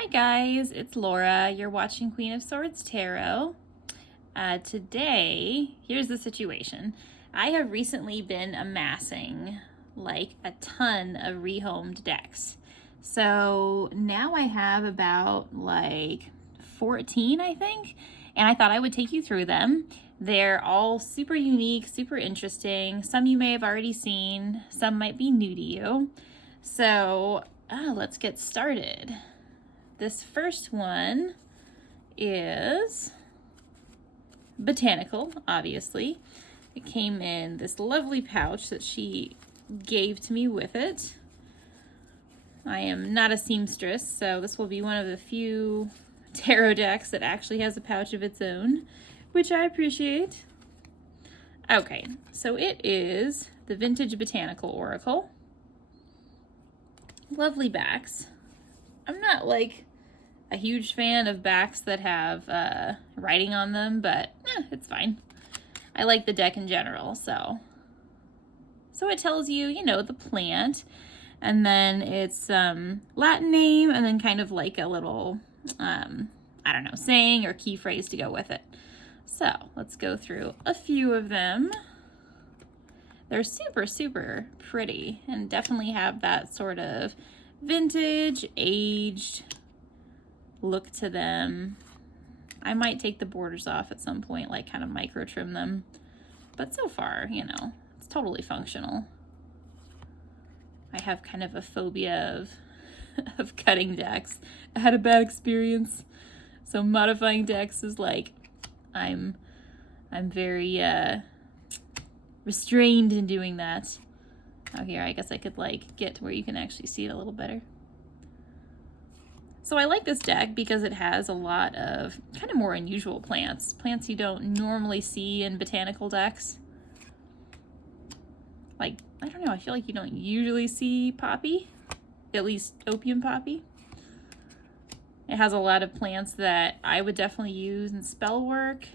Hi guys, it's Laura. You're watching Queen of Swords Tarot. Today, here's the situation. I have recently been amassing like a ton of rehomed decks. So now I have about like 14, I think, and I thought I would take you through them. They're all super unique, super interesting. Some you may have already seen, some might be new to you. So let's get started. This first one is Botanical, obviously. It came in this lovely pouch that she gave to me with it. I am not a seamstress, so this will be one of the few tarot decks that actually has a pouch of its own, which I appreciate. Okay, so it is the Vintage Botanical Oracle. Lovely backs. I'm not like a huge fan of backs that have writing on them, but it's fine. I like the deck in general, so it tells you, you know, the plant, and then its Latin name, and then kind of like a little, I don't know, saying or key phrase to go with it. So let's go through a few of them. They're super, super pretty and definitely have that sort of vintage, aged look to them. I might take the borders off at some point, like kind of micro trim them, but so far, you know, it's totally functional. I have kind of a phobia of cutting decks. I had a bad experience, so modifying decks is like I'm very restrained in doing that. Oh, here, I guess I could like get to where you can actually see it a little better. So I like this deck because it has a lot of kind of more unusual plants you don't normally see in botanical decks. Like, I don't know, I feel like you don't usually see poppy, at least opium poppy. It has a lot of plants that I would definitely use in spell work.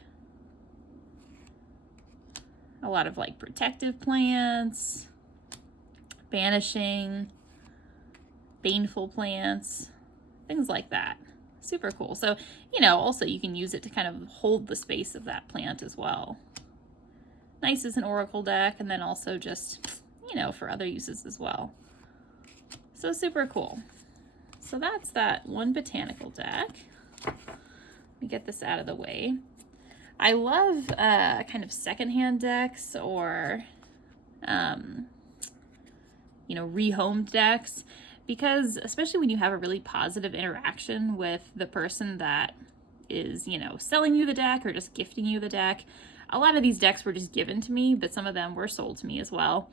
A lot of like protective plants, banishing, baneful plants, things like that. Super cool. So, you know, also you can use it to kind of hold the space of that plant as well. Nice as an oracle deck, and then also just, you know, for other uses as well. So super cool. So that's that one botanical deck. Let me get this out of the way. I love kind of secondhand decks or, you know, rehomed decks, because especially when you have a really positive interaction with the person that is, you know, selling you the deck or just gifting you the deck. A lot of these decks were just given to me, but some of them were sold to me as well.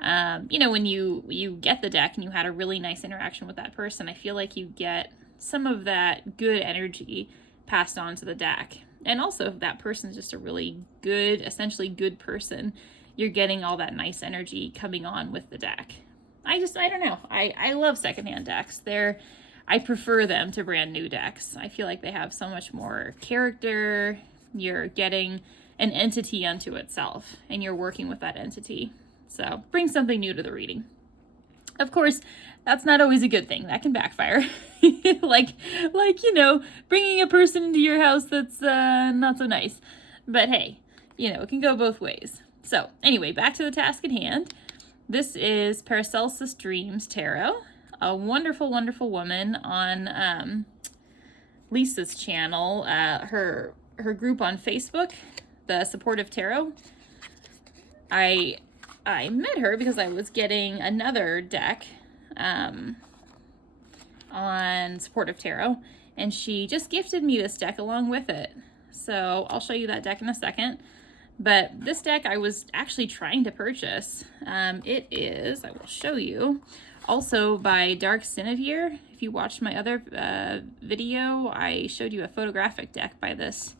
You know, when you get the deck and you had a really nice interaction with that person, I feel like you get some of that good energy passed on to the deck. And also, if that person's just a really good, essentially good person, you're getting all that nice energy coming on with the deck. I don't know. I love secondhand decks. I prefer them to brand new decks. I feel like they have so much more character. You're getting an entity unto itself, and you're working with that entity. So bring something new to the reading. Of course, that's not always a good thing. That can backfire. like, you know, bringing a person into your house that's not so nice. But hey, you know, it can go both ways. So anyway, back to the task at hand. This is Paracelsus Dreams Tarot, a wonderful, wonderful woman on Lisa's channel, her group on Facebook, the Supportive Tarot. I met her because I was getting another deck on Supportive Tarot, and she just gifted me this deck along with it. So I'll show you that deck in a second. But this deck I was actually trying to purchase. It is, I will show you, also by Dark Sinevere. If you watched my other video, I showed you a photographic deck by this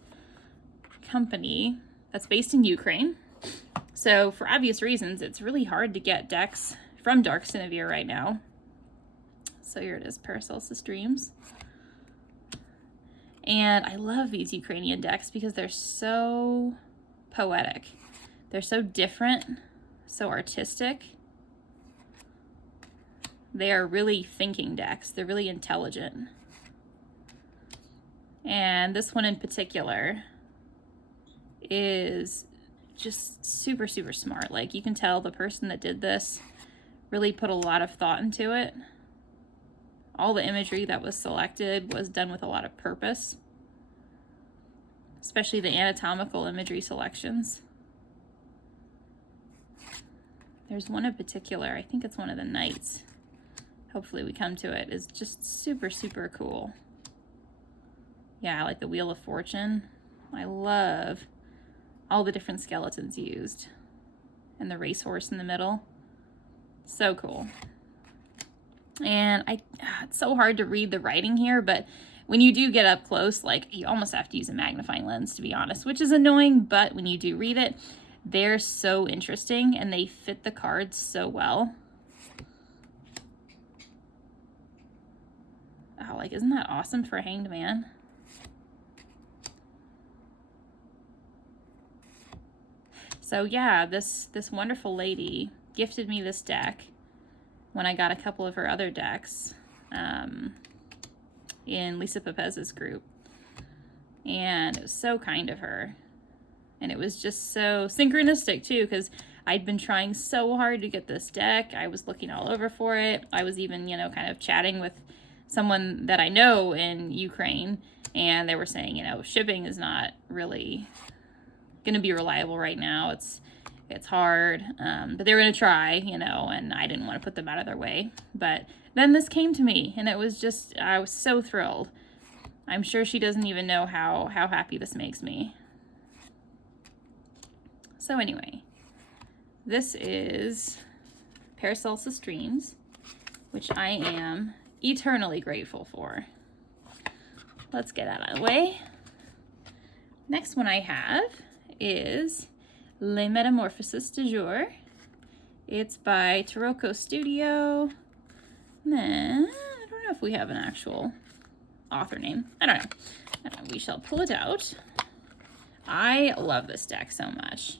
company that's based in Ukraine. So for obvious reasons, it's really hard to get decks from Dark Sinevere right now. So here it is, Paracelsus Dreams. And I love these Ukrainian decks because they're so poetic. They're so different, so artistic. They are really thinking decks. They're really intelligent. And this one in particular is just super, super smart. Like, you can tell the person that did this really put a lot of thought into it. All the imagery that was selected was done with a lot of purpose, especially the anatomical imagery selections. There's one in particular, I think it's one of the knights. Hopefully we come to it. Is just super, super cool. Yeah, I like the Wheel of Fortune. I love all the different skeletons used. And the racehorse in the middle. So cool. And it's so hard to read the writing here, but when you do get up close, like, you almost have to use a magnifying lens, to be honest, which is annoying, but when you do read it, they're so interesting and they fit the cards so well. Oh, like, isn't that awesome for a hanged man? So yeah, this wonderful lady gifted me this deck when I got a couple of her other decks in Lisa Pepez's group. And it was so kind of her. And it was just so synchronistic too, because I'd been trying so hard to get this deck. I was looking all over for it. I was even, you know, kind of chatting with someone that I know in Ukraine, and they were saying, you know, shipping is not really going to be reliable right now. It's hard, but they were going to try, you know, and I didn't want to put them out of their way. But then this came to me, and it was just, I was so thrilled. I'm sure she doesn't even know how happy this makes me. So anyway, this is Paracelsus Dreams, which I am eternally grateful for. Let's get out of the way. Next one I have is Les Metamorphosis de jour. It's by Taroko Studio. And then, I don't know if we have an actual author name. I don't know. We shall pull it out. I love this deck so much.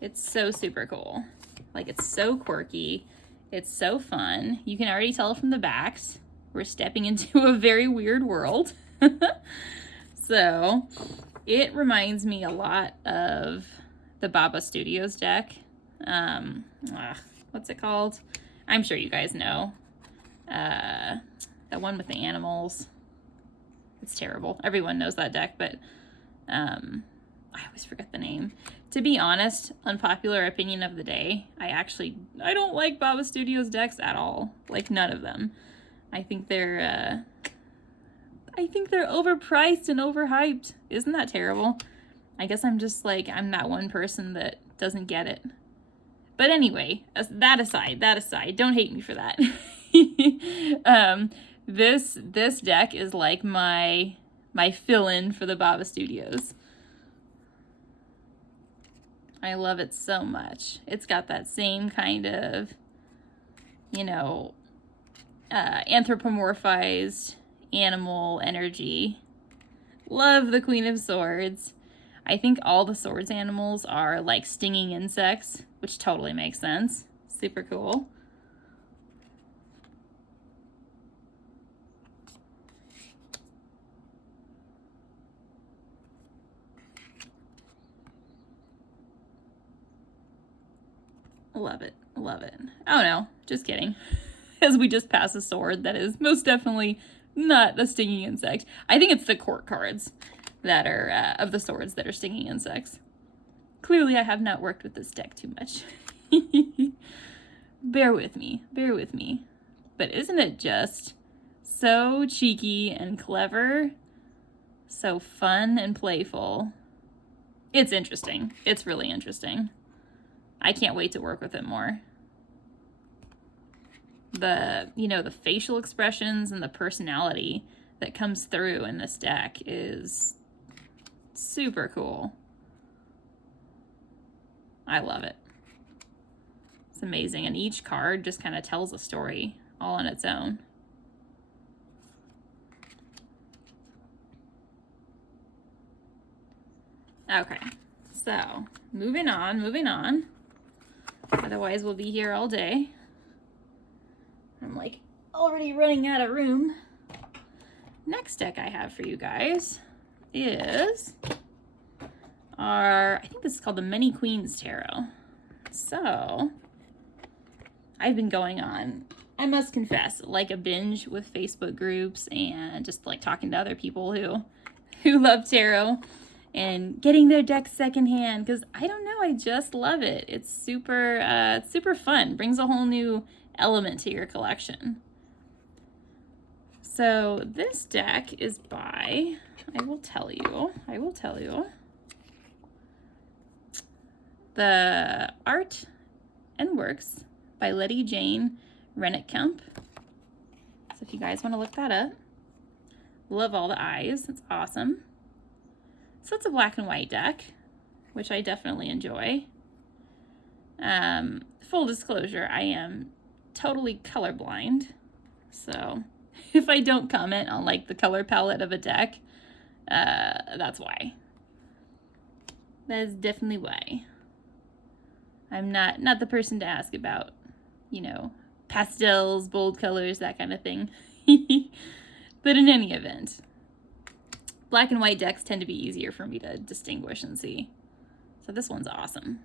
It's so super cool. Like, it's so quirky. It's so fun. You can already tell from the backs we're stepping into a very weird world. So it reminds me a lot of the Baba Studios deck. What's it called? I'm sure you guys know. The one with the animals. It's terrible. Everyone knows that deck, but I always forget the name. To be honest, unpopular opinion of the day, I don't like Baba Studios decks at all. Like, none of them. I think they're overpriced and overhyped. Isn't that terrible? I guess I'm just like, I'm that one person that doesn't get it. But anyway, that aside, don't hate me for that. This deck is like my fill-in for the Baba Studios. I love it so much. It's got that same kind of, you know, anthropomorphized animal energy. Love the Queen of Swords. I think all the swords animals are like stinging insects, which totally makes sense. Super cool. Love it. Love it. Oh no, just kidding. As we just pass a sword that is most definitely not a stinging insect. I think it's the court cards that are of the swords that are stinging insects. Clearly I have not worked with this deck too much. Bear with me. But isn't it just so cheeky and clever? So fun and playful. It's interesting. It's really interesting. I can't wait to work with it more. The facial expressions and the personality that comes through in this deck is super cool. I love it. It's amazing. And each card just kind of tells a story all on its own. Okay, so moving on. Otherwise we'll be here all day. I'm like already running out of room. Next deck I have for you guys is our, I think this is called the Many Queens Tarot. So I've been going on, I must confess, like a binge with Facebook groups and just like talking to other people who love tarot and getting their decks secondhand, because I don't know, I just love it. It's super fun. Brings a whole new element to your collection. So this deck is by, I will tell you, The Art and Works by Letty Jane Rennick-Kemp. So if you guys want to look that up. Love all the eyes. It's awesome. So it's a black and white deck, which I definitely enjoy. Full disclosure, I am totally colorblind. So if I don't comment on like the color palette of a deck, that's why. That is definitely why. I'm not the person to ask about, you know, pastels, bold colors, that kind of thing. But in any event, black and white decks tend to be easier for me to distinguish and see. So this one's awesome.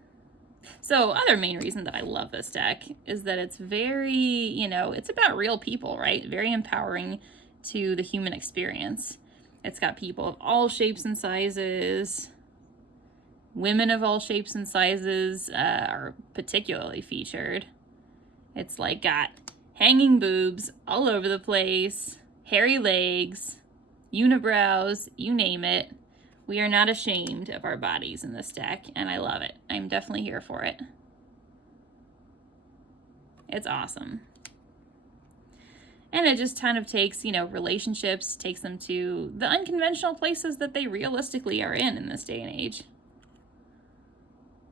So other main reason that I love this deck is that it's very, you know, it's about real people, right? Very empowering to the human experience. It's got people of all shapes and sizes. Women of all shapes and sizes are particularly featured. It's like got hanging boobs all over the place, hairy legs, unibrows, you name it. We are not ashamed of our bodies in this deck, and I love it. I'm definitely here for it. It's awesome. And it just kind of takes, you know, relationships, takes them to the unconventional places that they realistically are in this day and age.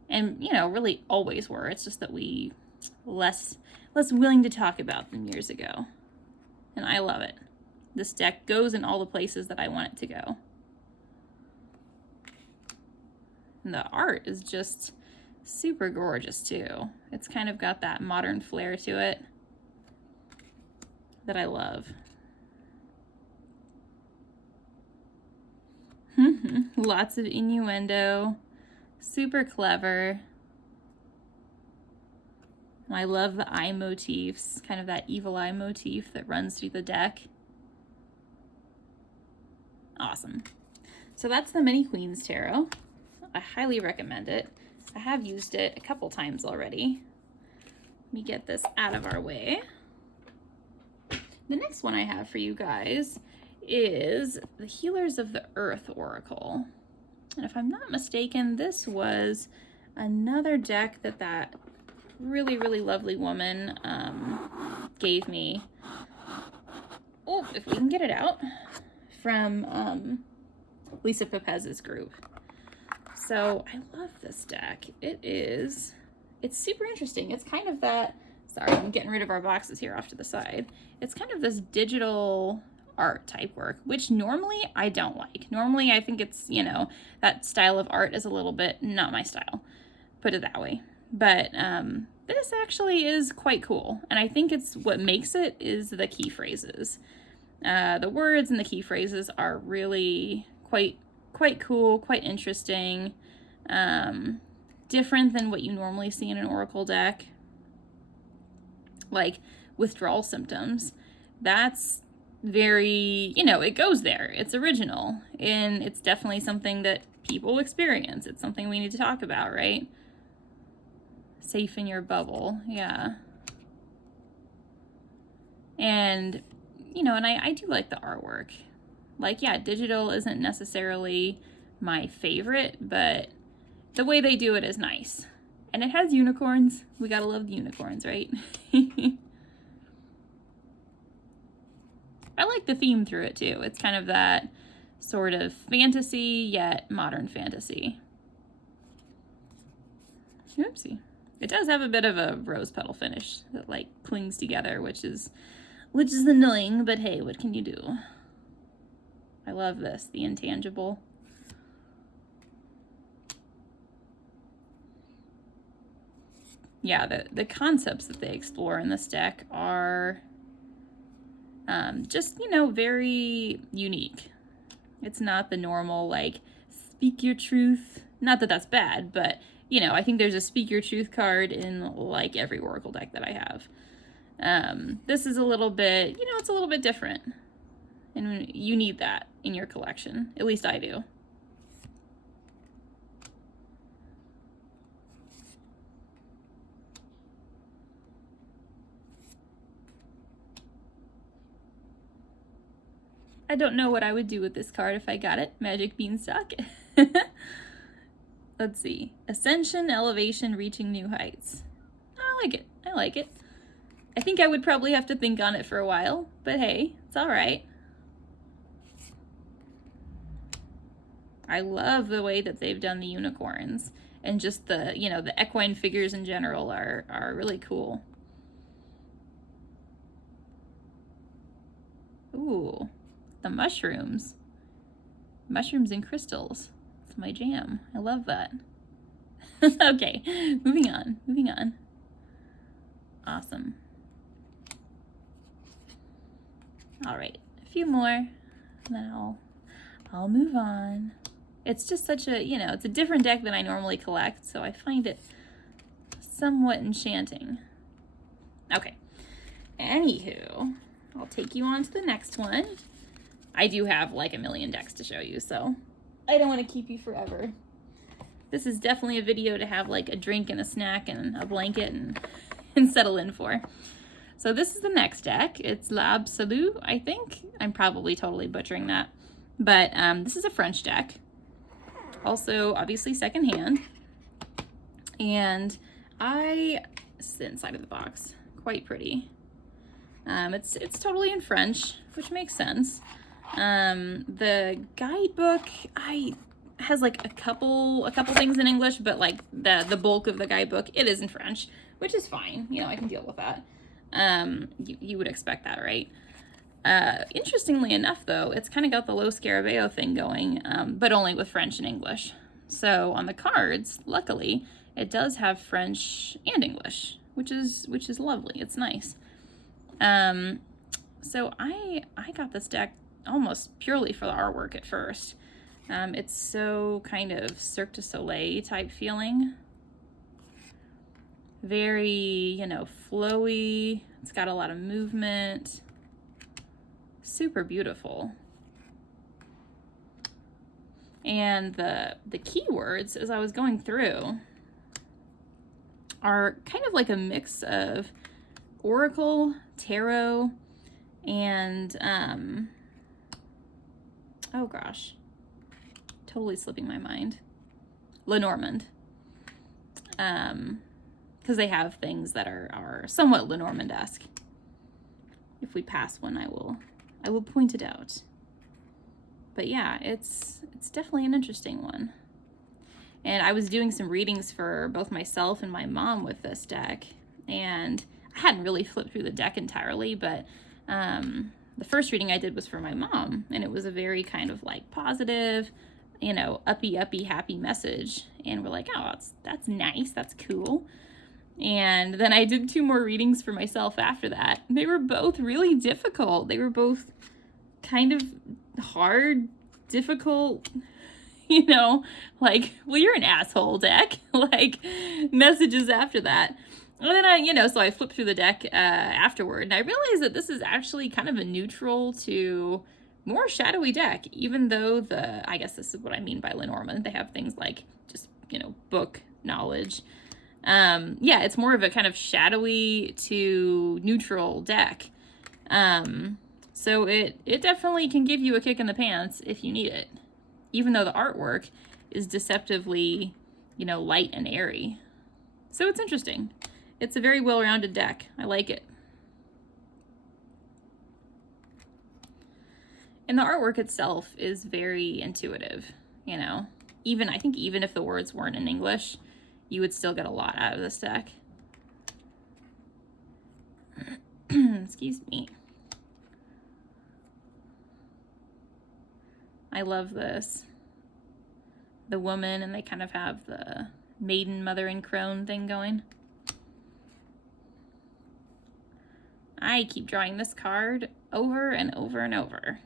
And, you know, really always were. It's just that we less willing to talk about them years ago. And I love it. This deck goes in all the places that I want it to go. And the art is just super gorgeous too. It's kind of got that modern flair to it that I love. Lots of innuendo. Super clever. I love the eye motifs, kind of that evil eye motif that runs through the deck. Awesome. So that's the Many Queens Tarot. I highly recommend it. I have used it a couple times already. Let me get this out of our way. The next one I have for you guys is the Healers of the Earth Oracle. And if I'm not mistaken, this was another deck that really, really lovely woman gave me. Oh, if we can get it out. From Lisa Pepez's group. So I love this deck. It's super interesting. It's kind of that, sorry, I'm getting rid of our boxes here off to the side. It's kind of this digital art type work, which normally I don't like. Normally I think it's, you know, that style of art is a little bit not my style, put it that way. But this actually is quite cool. And I think it's what makes it is the key phrases. The words and the key phrases are really quite cool, quite interesting, different than what you normally see in an oracle deck. Like withdrawal symptoms, that's very, you know, it goes there. It's original, and it's definitely something that people experience. It's something we need to talk about, right? Safe in your bubble, yeah. And you know, and I do like the artwork. Like, yeah, digital isn't necessarily my favorite, but the way they do it is nice. And it has unicorns. We gotta love the unicorns, right? I like the theme through it too. It's kind of that sort of fantasy, yet modern fantasy. Oopsie. It does have a bit of a rose petal finish that like clings together, which is annoying, but hey, what can you do? I love this, the intangible. Yeah, the concepts that they explore in this deck are just, you know, very unique. It's not the normal, like, speak your truth. Not that that's bad, but, you know, I think there's a speak your truth card in, like, every Oracle deck that I have. This is a little bit, you know, it's a little bit different. And you need that in your collection. At least I do. I don't know what I would do with this card if I got it. Magic Beanstalk. Let's see. Ascension, elevation, reaching new heights. I like it. I like it. I think I would probably have to think on it for a while, but hey, it's all right. I love the way that they've done the unicorns, and just the, you know, the equine figures in general are really cool. Ooh, the mushrooms. Mushrooms and crystals. It's my jam. I love that. Okay, moving on, moving on. Awesome. All right, a few more, and then I'll move on. It's just such a, you know, it's a different deck than I normally collect, so I find it somewhat enchanting. Okay, anywho, I'll take you on to the next one. I do have like a million decks to show you, so I don't want to keep you forever. This is definitely a video to have like a drink and a snack and a blanket and settle in for. So this is the next deck. It's L'Absolu, I think. I'm probably totally butchering that. But this is a French deck. Also, obviously secondhand. And it's inside of the box. Quite pretty. It's totally in French, which makes sense. The guidebook has like a couple things in English, but like the bulk of the guidebook, it is in French, which is fine. You know, I can deal with that. You would expect that, right? Interestingly enough, though, it's kind of got the Lo Scarabeo thing going, but only with French and English. So on the cards, luckily, it does have French and English, which is lovely. It's nice. So I got this deck almost purely for the artwork at first. It's so kind of Cirque du Soleil type feeling. Very, you know, flowy. It's got a lot of movement. Super beautiful. And the keywords, as I was going through, are kind of like a mix of Oracle, Tarot, and, oh gosh, totally slipping my mind. Lenormand. Because they have things that are somewhat Lenormand-esque. If we pass one, I will point it out. But yeah, it's definitely an interesting one. And I was doing some readings for both myself and my mom with this deck, and I hadn't really flipped through the deck entirely, but the first reading I did was for my mom, and it was a very kind of like positive, you know, uppy, happy message. And we're like, oh, that's nice, that's cool. And then I did 2 more readings for myself after that. They were both really difficult. They were both kind of hard, difficult, you know, like, well, you're an asshole, deck, like, messages after that. And then you know, so I flipped through the deck afterward, and I realized that this is actually kind of a neutral to more shadowy deck, even though I guess this is what I mean by Lenormand. They have things like just, you know, book knowledge. Yeah, it's more of a kind of shadowy to neutral deck. So it definitely can give you a kick in the pants if you need it, even though the artwork is deceptively, you know, light and airy. So it's interesting. It's a very well-rounded deck. I like it. And the artwork itself is very intuitive, you know. I think even if the words weren't in English, you would still get a lot out of this deck. Excuse me. I love this. The woman, and they kind of have the maiden, mother, and crone thing going. I keep drawing this card over and over and over.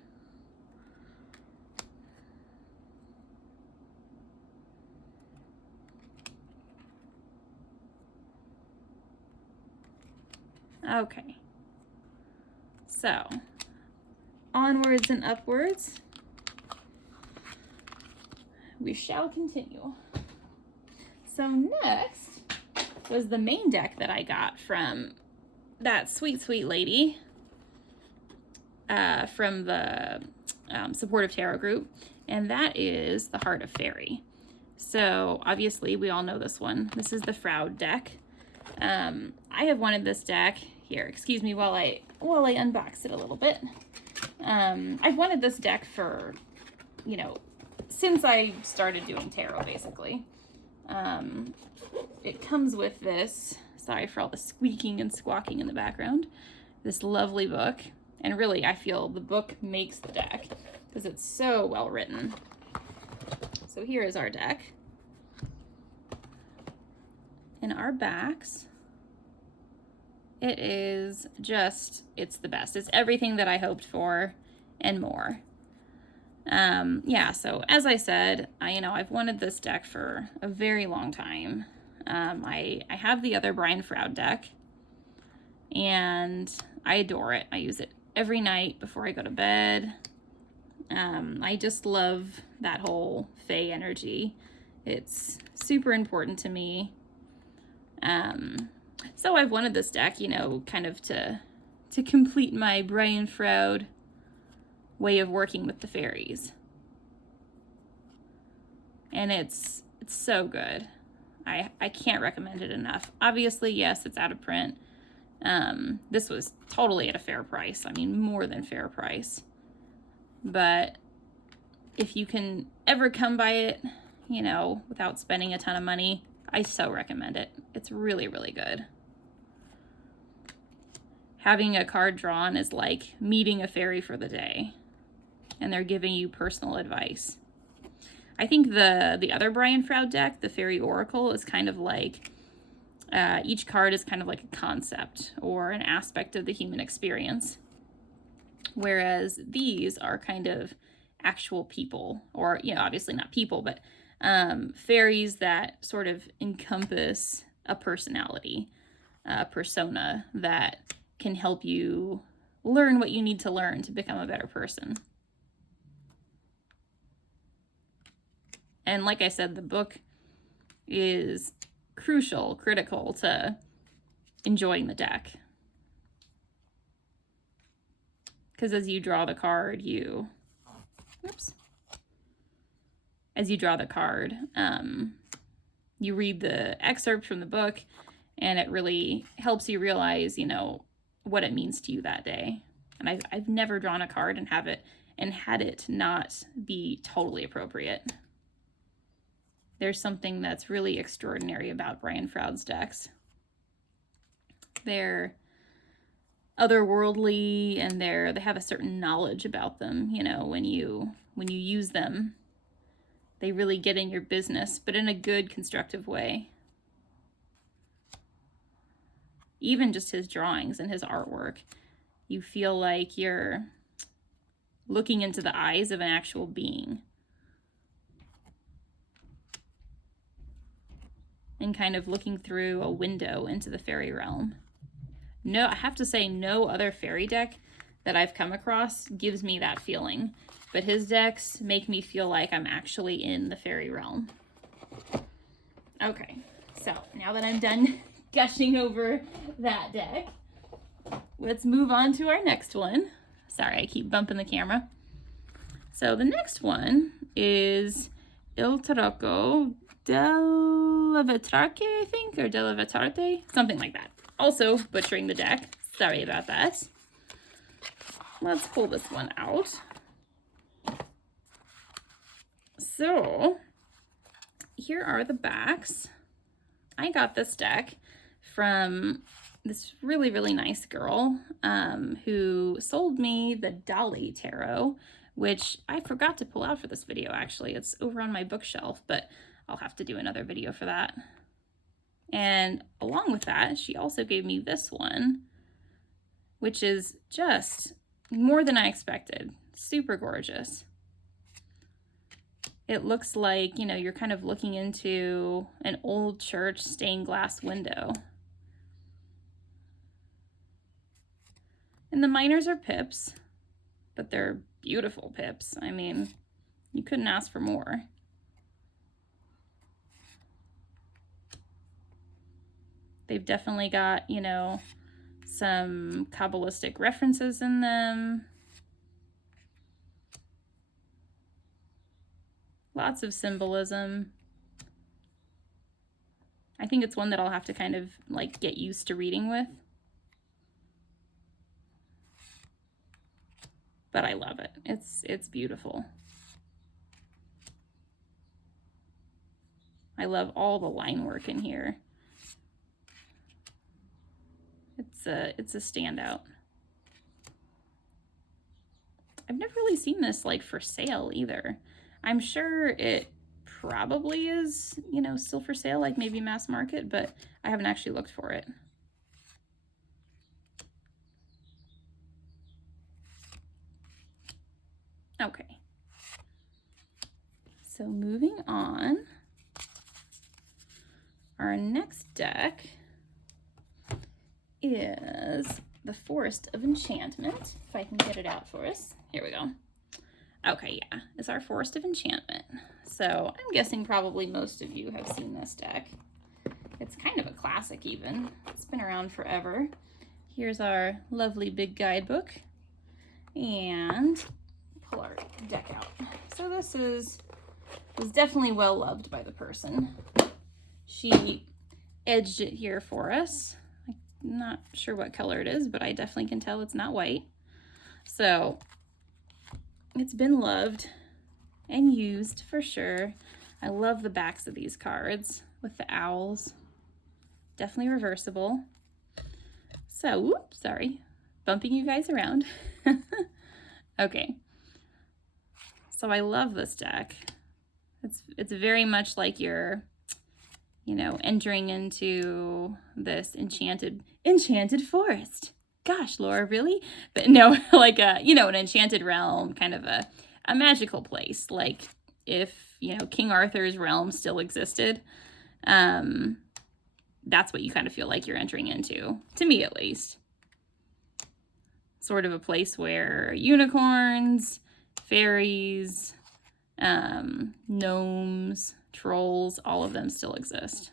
Okay. So, onwards and upwards, we shall continue. So next was the main deck that I got from that sweet, sweet lady from the supportive tarot group, and that is the Heart of Faerie. So obviously we all know this one. This is the Fraud deck. I have wanted this deck. Here, excuse me while I unbox it a little bit. I've wanted this deck for, you know, since I started doing tarot, basically. It comes with this, sorry for all the squeaking and squawking in the background, this lovely book. And really, I feel the book makes the deck because it's so well written. So here is our deck. In our backs, it is just, it's the best. It's everything that I hoped for and more. Yeah, so as I said, I've wanted this deck for a very long time. I have the other Brian Froud deck, and I adore it. I use it every night before I go to bed. I just love that whole Fae energy. It's super important to me. So I've wanted this deck, you know, kind of to complete my Brian Froud way of working with the fairies. And it's so good. I can't recommend it enough. Obviously, yes, it's out of print. This was totally at a fair price. I mean, more than fair price. But if you can ever come by it, you know, without spending a ton of money, I so recommend it. It's really, really good. Having a card drawn is like meeting a fairy for the day, and they're giving you personal advice. I think the other Brian Froud deck, the Faerie Oracle, is kind of like, each card is kind of like a concept or an aspect of the human experience. Whereas these are kind of actual people, or, you know, obviously not people, but fairies that sort of encompass a personality, a persona that can help you learn what you need to learn to become a better person. And like I said, the book is critical to enjoying the deck. Because as you draw the card, you read the excerpt from the book, and it really helps you realize, you know, what it means to you that day. And I've never drawn a card and had it not be totally appropriate. There's something that's really extraordinary about Brian Froud's decks. They're otherworldly, and they have a certain knowledge about them. You know, when you use them, they really get in your business, but in a good, constructive way. Even just his drawings and his artwork, you feel like you're looking into the eyes of an actual being. And kind of looking through a window into the fairy realm. No, I have to say, no other fairy deck that I've come across gives me that feeling. But his decks make me feel like I'm actually in the fairy realm. Okay, so now that I'm done gushing over that deck, let's move on to our next one. Sorry, I keep bumping the camera. So the next one is Il Toro del Vetraque, I think, or del Vetraque, something like that. Also butchering the deck. Sorry about that. Let's pull this one out. So here are the backs. I got this deck from this really, really nice girl who sold me the Dolly Tarot, which I forgot to pull out for this video, actually. It's over on my bookshelf, but I'll have to do another video for that. And along with that, she also gave me this one, which is just more than I expected. Super gorgeous. It looks like, you know, you're kind of looking into an old church stained glass window. And the minors are pips, but they're beautiful pips. I mean, you couldn't ask for more. They've definitely got, you know, some Kabbalistic references in them. Lots of symbolism. I think it's one that I'll have to kind of like get used to reading with. But I love it. It's beautiful. I love all the line work in here. It's a standout. I've never really seen this like for sale either. I'm sure it probably is, you know, still for sale, like maybe mass market, but I haven't actually looked for it. Okay. So moving on, our next deck is the Forest of Enchantment, if I can get it out for us. Here we go. Okay, yeah, it's our Forest of Enchantment. So I'm guessing probably most of you have seen this deck. It's kind of a classic even. It's been around forever. Here's our lovely big guidebook. And pull our deck out. So this was definitely well loved by the person. She edged it here for us. I'm not sure what color it is, but I definitely can tell it's not white. So it's been loved and used for sure. I love the backs of these cards with the owls. Definitely reversible. So, whoops, sorry, bumping you guys around. Okay. So I love this deck. It's very much like you're, you know, entering into this enchanted forest. Gosh, Laura, really? But no, like a, you know, an enchanted realm, kind of a magical place. Like if, you know, King Arthur's realm still existed, that's what you kind of feel like you're entering into, to me at least. Sort of a place where unicorns, fairies, gnomes, trolls, all of them still exist.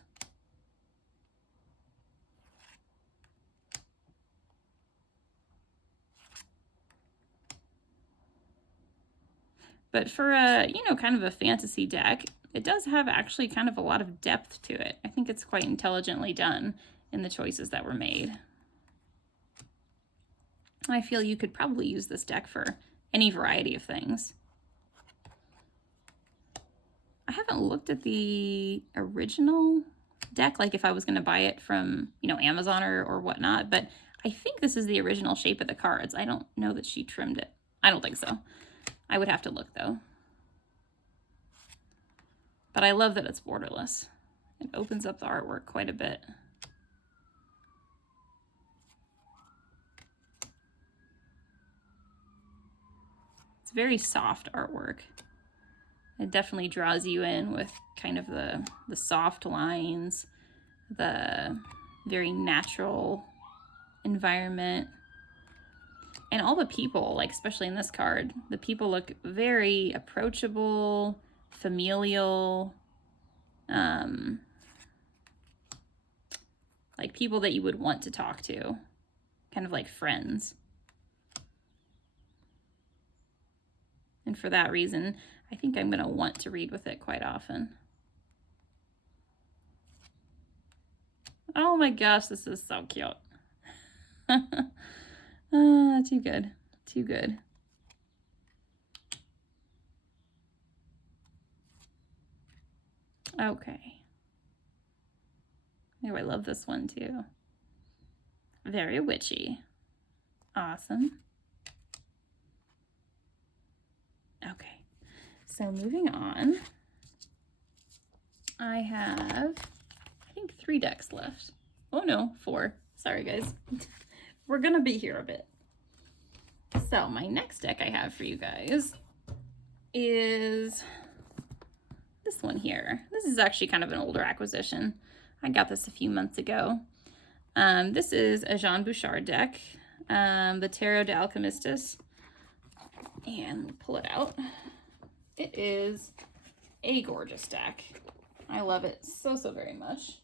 But for a, you know, kind of a fantasy deck, it does have actually kind of a lot of depth to it. I think it's quite intelligently done in the choices that were made. I feel you could probably use this deck for any variety of things. I haven't looked at the original deck, like if I was going to buy it from, you know, Amazon or whatnot, but I think this is the original shape of the cards. I don't know that she trimmed it. I don't think so. I would have to look though. But I love that it's borderless. It opens up the artwork quite a bit. It's very soft artwork. It definitely draws you in with kind of the soft lines, the very natural environment. And all the people, like especially in this card, the people look very approachable, familial, like people that you would want to talk to, kind of like friends. And for that reason, I think I'm going to want to read with it quite often. Oh my gosh, this is so cute. Too good. Too good. Okay. Oh, I love this one too. Very witchy. Awesome. Okay. So moving on, I have, I think 3 decks left. Oh no, 4. Sorry guys. We're gonna be here a bit. So my next deck I have for you guys is this one here. This is actually kind of an older acquisition. I got this a few months ago. This is a Jean Bouchard deck. the Tarot de Alchemistis, and pull it out. It is a gorgeous deck. I love it so very much.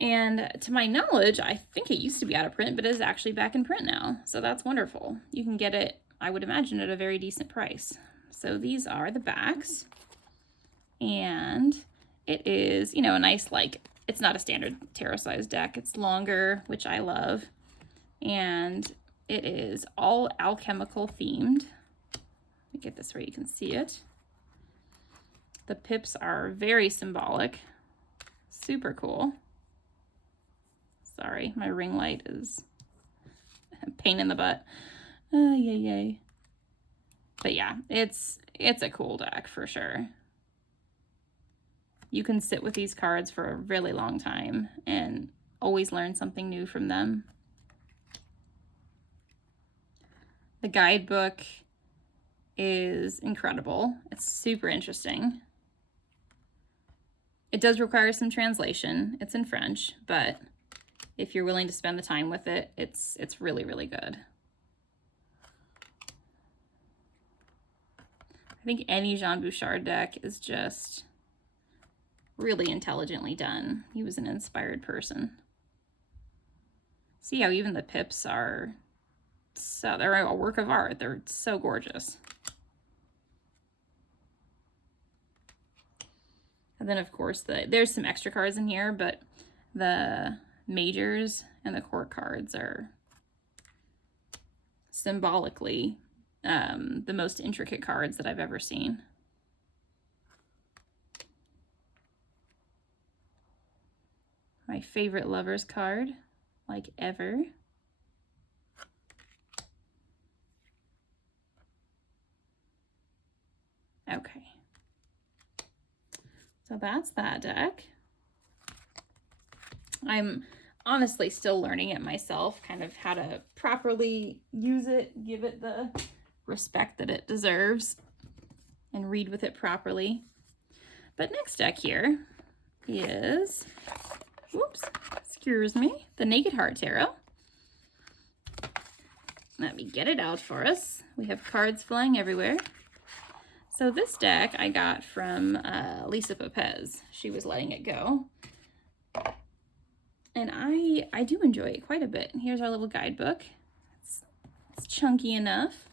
And to my knowledge, I think it used to be out of print, but it is actually back in print now. So that's wonderful. You can get it, I would imagine, at a very decent price. So these are the backs. And it is, you know, a nice, like, it's not a standard tarot size deck. It's longer, which I love. And it is all alchemical themed. Let me get this where you can see it. The pips are very symbolic. Super cool. Sorry, my ring light is a pain in the butt. Yay. But yeah, it's a cool deck for sure. You can sit with these cards for a really long time and always learn something new from them. The guidebook is incredible. It's super interesting. It does require some translation. It's in French, but if you're willing to spend the time with it, it's really good. I think any Jean Bouchard deck is just really intelligently done. He was an inspired person. See how even the pips are they're a work of art. They're so gorgeous. And then of course there's some extra cards in here, but the majors and the court cards are symbolically the most intricate cards that I've ever seen. My favorite lover's card, like ever. Okay. So that's that deck. I'm honestly still learning it myself, kind of how to properly use it, give it the respect that it deserves, and read with it properly. But next deck here is, whoops, excuse me, the Naked Heart Tarot. Let me get it out for us. We have cards flying everywhere. So this deck I got from Lisa Pepez. She was letting it go. And I do enjoy it quite a bit. Here's our little guidebook. It's chunky enough.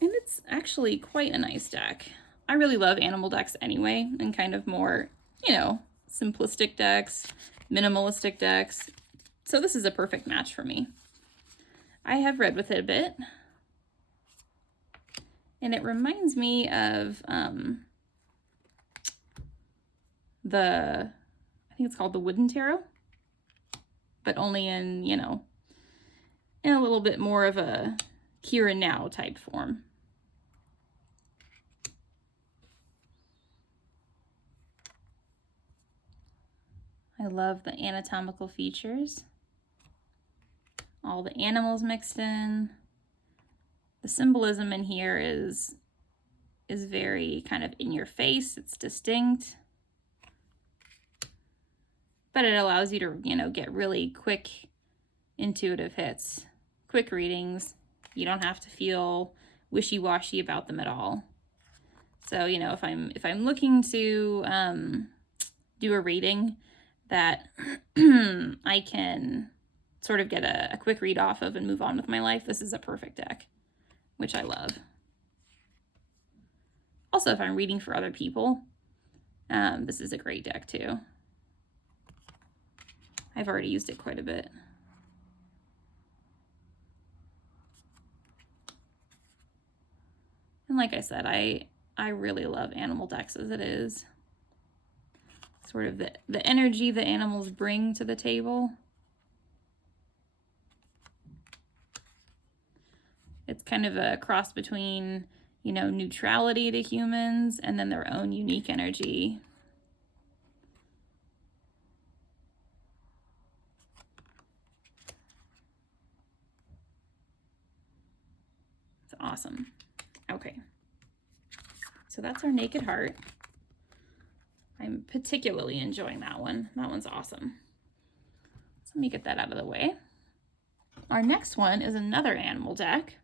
And it's actually quite a nice deck. I really love animal decks anyway, and kind of more, you know, simplistic decks, minimalistic decks. So this is a perfect match for me. I have read with it a bit. And it reminds me of I think it's called the Wooden Tarot, but only in, you know, in a little bit more of a here and now type form. I love the anatomical features. All the animals mixed in. The symbolism in here is very kind of in your face. It's distinct. But it allows you to, you know, get really quick, intuitive hits. Quick readings. You don't have to feel wishy-washy about them at all. So, you know, if I'm looking to do a reading that I can sort of get a quick read off of and move on with my life, this is a perfect deck, which I love. Also, if I'm reading for other people, this is a great deck too. I've already used it quite a bit. And like I said, I really love animal decks as it is. Sort of the energy the animals bring to the table. It's kind of a cross between, you know, neutrality to humans and then their own unique energy. It's awesome. Okay. So that's our Naked Heart. I'm particularly enjoying that one. That one's awesome. So let me get that out of the way. our next one is another animal deck.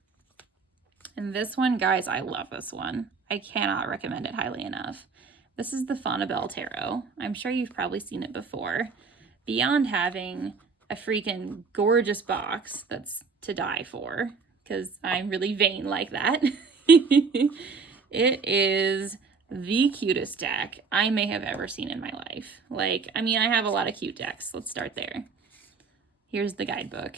And this one, guys, I love this one. I cannot recommend it highly enough. This is the Fauna Bell Tarot. I'm sure you've probably seen it before. Beyond having a freaking gorgeous box that's to die for, because I'm really vain like that, it is the cutest deck I may have ever seen in my life. Like, I mean, I have a lot of cute decks. Let's start there. Here's the guidebook.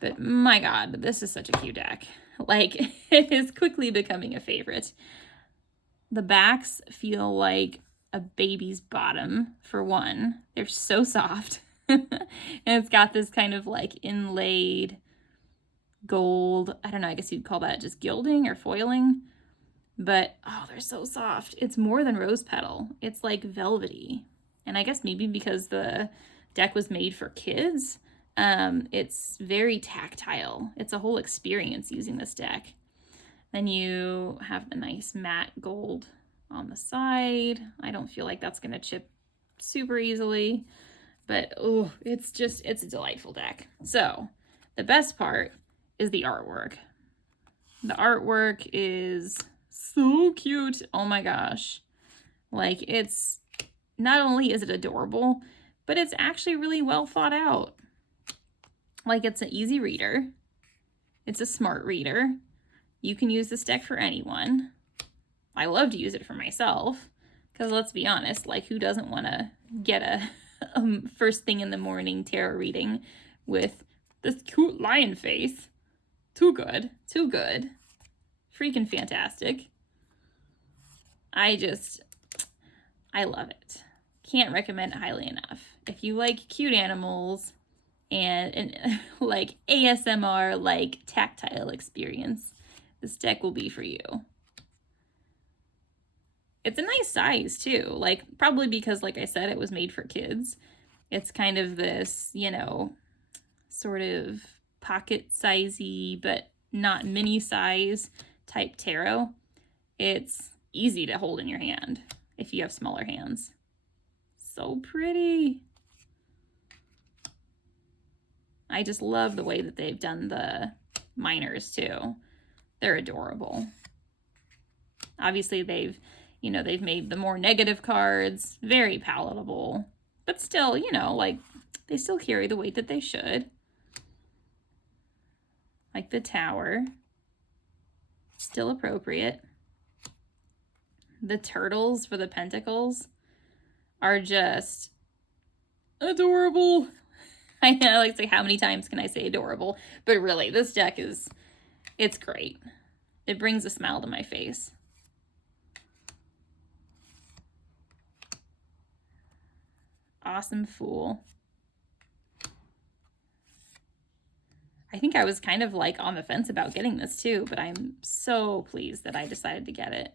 But my God, this is such a cute deck. Like, it is quickly becoming a favorite. The backs feel like a baby's bottom, for one. They're so soft. And it's got this kind of like inlaid gold, I don't know, I guess you'd call that just gilding or foiling. But, oh, they're so soft. It's more than rose petal. It's like velvety. And I guess maybe because the deck was made for kids, it's very tactile. It's a whole experience using this deck. Then you have the nice matte gold on the side. I don't feel like that's going to chip super easily. But, oh, it's a delightful deck. So, the best part is the artwork. The artwork is so cute. Oh my gosh. Like, it's, not only is it adorable, but it's actually really well thought out. Like, it's an easy reader. It's a smart reader. You can use this deck for anyone. I love to use it for myself, because let's be honest, like, who doesn't want to get a first thing in the morning tarot reading with this cute lion face? Too good. Too good. Freaking fantastic. I love it. Can't recommend it highly enough. If you like cute animals and like ASMR, like tactile experience, this deck will be for you. It's a nice size too, like probably because, like I said, it was made for kids. It's kind of this, you know, sort of pocket sizey, but not mini size type tarot. It's easy to hold in your hand if you have smaller hands. So pretty. I just love the way that they've done the minors too. They're adorable. Obviously they've made the more negative cards very palatable, but still, you know, like they still carry the weight that they should. Like the Tower, still appropriate. The turtles for the pentacles are just adorable. I know, like, say, how many times can I say adorable? But really, this deck it's great. It brings a smile to my face. Awesome Fool. I think I was kind of like on the fence about getting this too, but I'm so pleased that I decided to get it.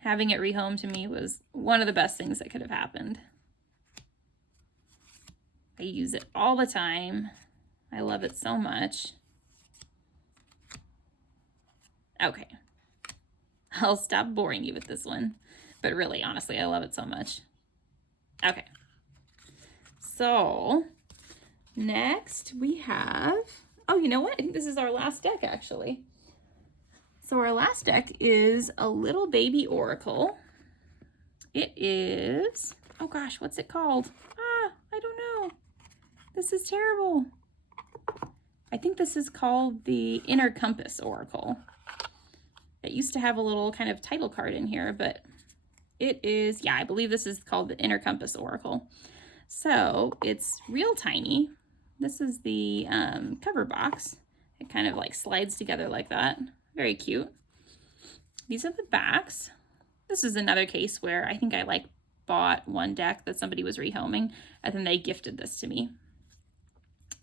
Having it rehomed to me was one of the best things that could have happened. I use it all the time. I love it so much. Okay. I'll stop boring you with this one. But really, honestly, I love it so much. Okay. So, next we have... Oh, you know what? I think this is our last deck, actually. So our last deck is a little baby oracle. It is... Oh gosh, what's it called? I don't know. This is terrible. I think this is called the Inner Compass Oracle. It used to have a little kind of title card in here, but it is, yeah, I believe this is called the Inner Compass Oracle. So it's real tiny. This is the cover box. It kind of like slides together like that. Very cute. These are the backs. This is another case where I think I like bought one deck that somebody was rehoming, and then they gifted this to me.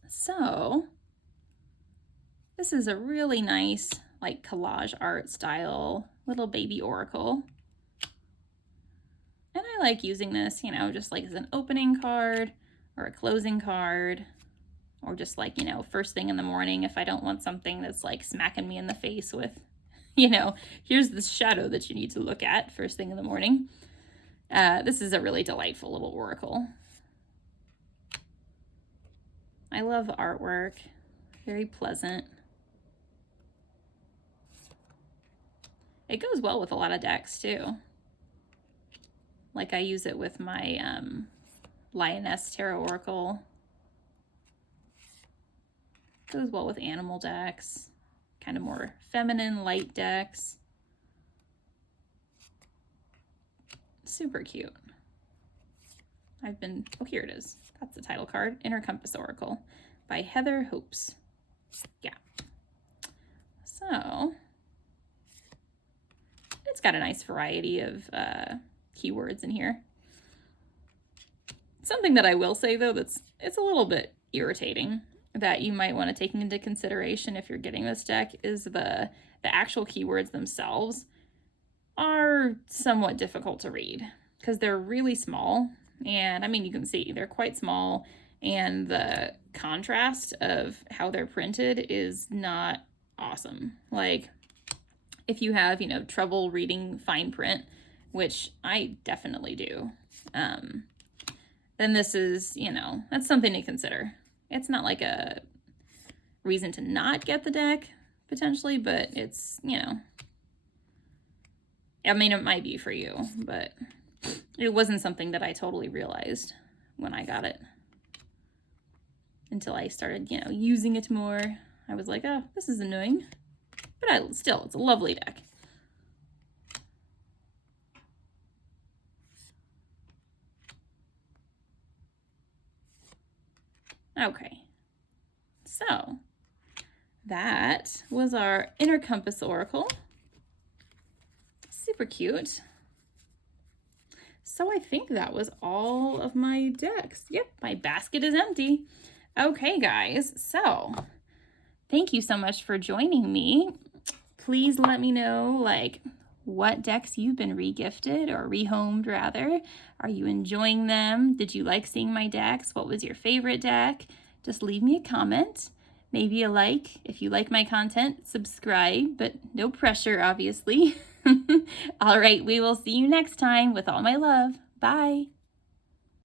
So this is a really nice like collage art style little baby oracle. And I like using this, you know, just like as an opening card or a closing card, or just like, you know, first thing in the morning if I don't want something that's like smacking me in the face with, you know, here's this shadow that you need to look at first thing in the morning. This is a really delightful little oracle. I love the artwork. Very pleasant. It goes well with a lot of decks too. Like I use it with my Lioness Tarot Oracle. Goes well with animal decks. Kind of more feminine, light decks. Super cute. Oh, here it is. That's the title card. Inner Compass Oracle by Heather Hopes. Yeah. So, it's got a nice variety of keywords in here. Something that I will say, though, it's a little bit irritating that you might want to take into consideration if you're getting this deck is the actual keywords themselves are somewhat difficult to read because they're really small. And I mean, you can see they're quite small, and the contrast of how they're printed is not awesome. Like if you have, trouble reading fine print, which I definitely do, then this is, that's something to consider. It's not like a reason to not get the deck potentially, but it's, I mean, it might be for you, but it wasn't something that I totally realized when I got it until I started, using it more. I was like, oh, this is annoying, but still, it's a lovely deck. Okay, so that was our Inner Compass Oracle. Super cute. So I think that was all of my decks. Yep, my basket is empty. Okay, guys, so thank you so much for joining me. Please let me know, what decks you've been regifted or rehomed, rather. Are you enjoying them? Did you like seeing my decks? What was your favorite deck? Just leave me a comment. Maybe a like. If you like my content, subscribe, but no pressure, obviously. All right, we will see you next time with all my love. Bye.